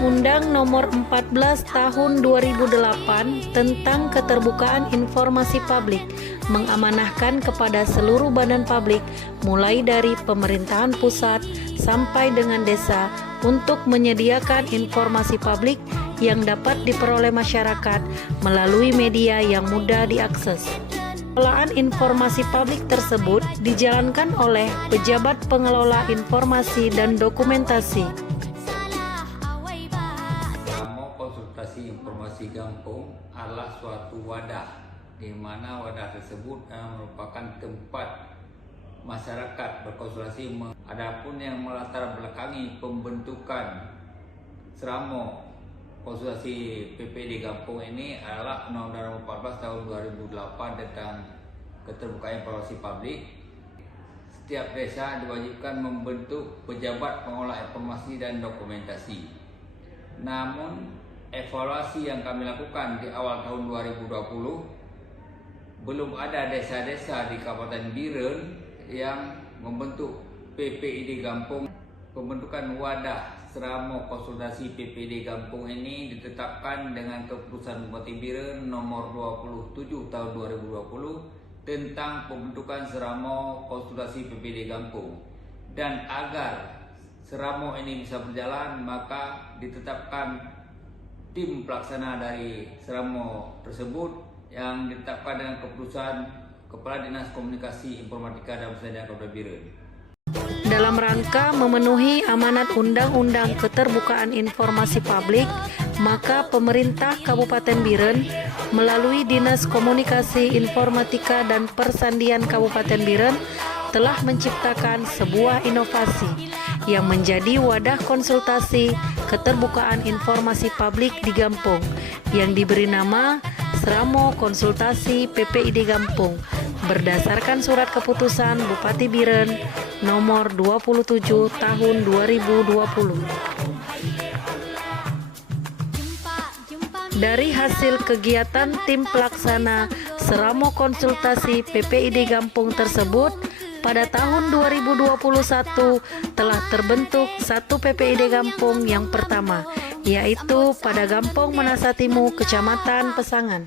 Undang-Undang Nomor 14 Tahun 2008 tentang Keterbukaan Informasi Publik mengamanahkan kepada seluruh badan publik mulai dari pemerintahan pusat sampai dengan desa untuk menyediakan informasi publik yang dapat diperoleh masyarakat melalui media yang mudah diakses. Pengelolaan informasi publik tersebut dijalankan oleh pejabat pengelola informasi dan dokumentasi. Konsultasi informasi Gampong adalah suatu wadah di mana wadah tersebut merupakan tempat masyarakat berkonsultasi. Adapun yang melatar belakangi pembentukan Seramo konsultasi PPD Gampong ini adalah Undang-Undang 14 tahun 2008 tentang keterbukaan informasi publik. Setiap desa diwajibkan membentuk pejabat pengelola informasi dan dokumentasi. Namun evaluasi yang kami lakukan di awal tahun 2020, belum ada desa-desa di Kabupaten Biren yang membentuk PPID Gampong. Pembentukan wadah Seramo konsultasi PPD Gampong ini ditetapkan dengan Keputusan Bupati Biren nomor 27 tahun 2020 tentang pembentukan Seramo konsultasi PPD Gampong. Dan agar Seramo ini bisa berjalan, maka ditetapkan tim pelaksana dari Seramo tersebut yang ditetapkan dengan keputusan Kepala Dinas Komunikasi Informatika dan Pertanian Kabupaten Biren. Dalam rangka memenuhi amanat Undang-Undang Keterbukaan Informasi Publik, maka pemerintah Kabupaten Biren melalui Dinas Komunikasi Informatika dan Persandian Kabupaten Biren telah menciptakan sebuah inovasi yang menjadi wadah konsultasi keterbukaan informasi publik di Gampong yang diberi nama Seramo Konsultasi PPID Gampong berdasarkan surat keputusan Bupati Biren nomor 27 tahun 2020. Dari hasil kegiatan tim pelaksana Seramo Konsultasi PPID Gampong tersebut, pada tahun 2021 telah terbentuk satu PPID Gampong yang pertama, yaitu pada Gampong Menasatimu, Kecamatan Pesangan.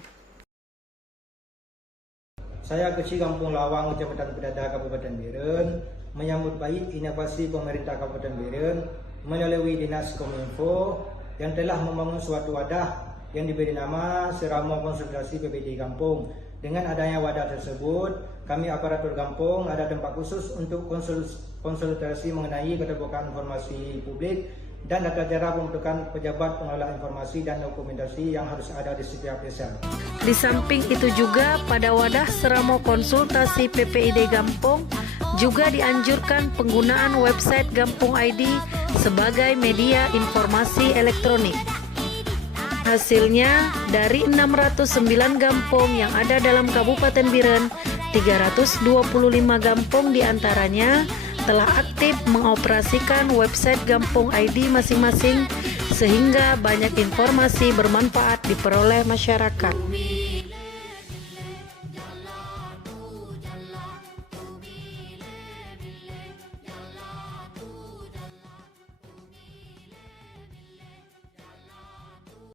Saya Kecil Gampong Lawang, Kecamatan Pedada, Kabupaten Biren, menyambut baik inovasi pemerintah Kabupaten Biren melalui Dinas Kominfo yang telah membangun suatu wadah yang diberi nama Seramo Konsultasi PPID Gampong. Dengan adanya wadah tersebut, kami aparatur Gampong ada tempat khusus untuk konsultasi mengenai keterbukaan informasi publik dan tata cara pembentukan pejabat pengelola informasi dan dokumentasi yang harus ada di setiap desa. Di samping itu juga pada wadah Seramo Konsultasi PPID Gampong juga dianjurkan penggunaan website Gampong ID sebagai media informasi elektronik. Hasilnya, dari 609 gampong yang ada dalam Kabupaten Biren, 325 gampong diantaranya telah aktif mengoperasikan website Gampong ID masing-masing sehingga banyak informasi bermanfaat diperoleh masyarakat.